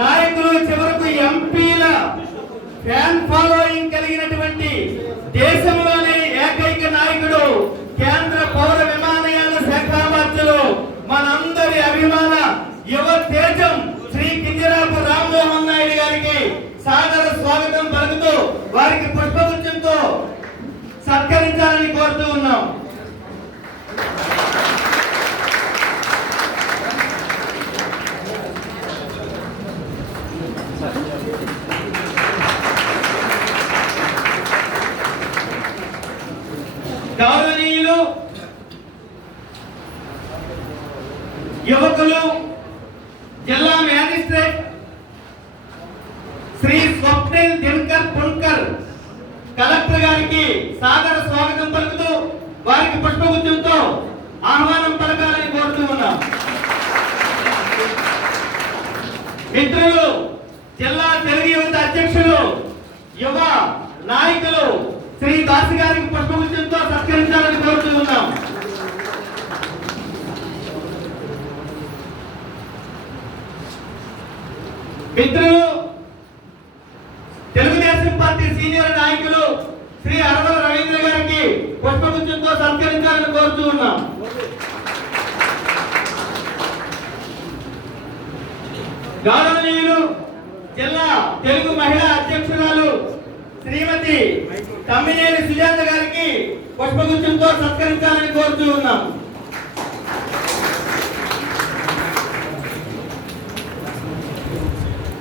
నాయకులు చివరకు ఎంపీల ఫ్యాన్ ఫాలోయింగ్ కలిగినటువంటి దేశంలోనే ఏకైక నాయకుడు కేంద్ర పౌర విమానయాన శాఖ మంత్రులు మనందరి అభిమాన యువ తేజం శ్రీ కింజరాపు రామ్మోహన్ నాయుడు గారికి సాదర స్వాగతం పలుకుతూ వారికి పుష్పగుచ్చంతో సత్కరించాలని కోరుతూ ఉన్నాం. దారుణీయులు యువకులు జిల్లా మ్యాజిస్ట్రేట్ శ్రీ స్వప్నిల్ దినకర్ పుల్కర్ కలెక్టర్ గారికి సాదర స్వాగతం పలుకుతూ వారికి పుష్పగుత్యంతో ఆహ్వానం పలకాలని కోరుతూ ఉన్నాం. మిత్రులు జిల్లా తెలుగు యువత అధ్యక్షులు యువ నాయకులు శ్రీ దాసి గారికి పుష్పగుచ్చంతో సత్కరించాలని కోరుతూ ఉన్నాం. మిత్రులు తెలుగుదేశం పార్టీ సీనియర్ నాయకులు శ్రీ అరవల రవీంద్ర గారికి పుష్పగుచ్చంతో సత్కరించాలని కోరుతూ ఉన్నాం. గౌరవనీయులు జిల్లా తెలుగు మహిళా అధ్యక్షురాలు తమ్మినేని సుజాత గారికి పుష్పగుచ్చంతో సత్కరించాలని కోరుతూ ఉన్నాం.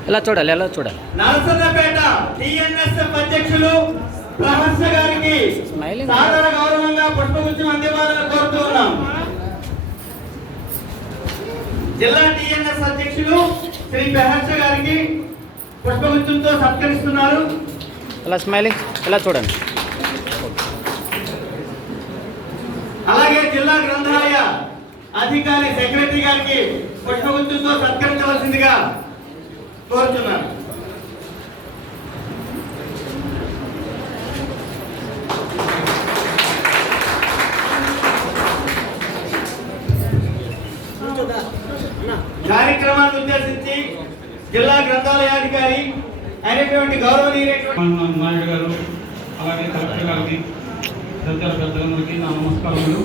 ఎలా చూడాలి ఎలా చూడాలి? నరసన్నపేట టిఎన్ఎస్ఎఫ్ అధ్యక్షులు ప్రహర్ష గారికి. సాదర గౌరవంగా పుష్పగుచ్చం అందివ్వాలని కోరుతూ ఉన్నాం. జిల్లా టిఎన్ఎస్ అధ్యక్షులు శ్రీ ప్రహర్ష గారికి పుష్పగుచ్చంతో సత్కరిస్తున్నారు. ఎలా స్మైలింగ్ ఎలా చూడండి? అలాగే జిల్లా గ్రంథాలయ అధికారి సెక్రటరీ గారికి పుష్పగుచ్చంతో సత్కరించవలసిందిగా కోరుతున్నాను కార్యక్రమాన్ని ఉద్దేశించి జిల్లా గ్రంథాలయాధికారి అయినటువంటి గౌరవనీయులైనటువంటి నాయుడు గారు అలాగే కలెక్టర్ గారికి తదితర పెద్దలందరికీ నా నమస్కారములు